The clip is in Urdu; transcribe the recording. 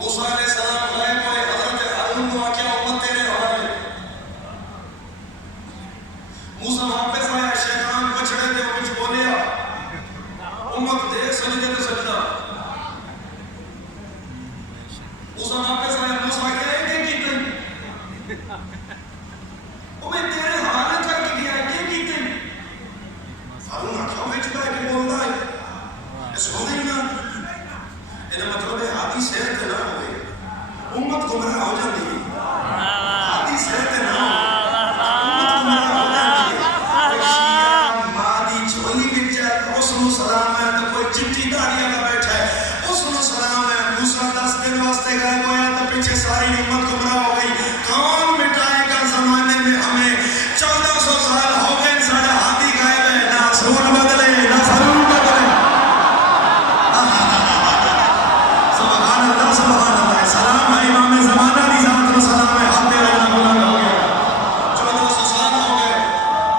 موسیٰ علیہ السلام غائب ہوئے، حضرت ہارون کو آکیا امت تیرے حوالے. موسیٰ واپس آیا، شیطان بچڑے دے کچھ بولیا، امت دے سجدے تو سجدہ. موسیٰ واپس آیا، موسیٰ کیا ہے کہ کیتے میں تیرے حال کر کے گیا ہے کہ کیتے ہارون آکھا میں چکا ہے کہ بولنا ہے اس ہونے ہی نہ. انہیں مطلب ہے حادی صحت نہ ہوئے، امت گمراہ ہو جاتی ہے. حادی صحت نہ ہوئے، امت گمراہ ہو جاتی ہے. کوئی شیعہ مادی چھولی بک جائے، اس نو سلام ہے تو کوئی چٹی داڑیاں کا بیٹھا ہے، اس نو سلام ہے. موسیٰ 10 دن واسطے غائب ہویا تو پیچھے ساری امت کو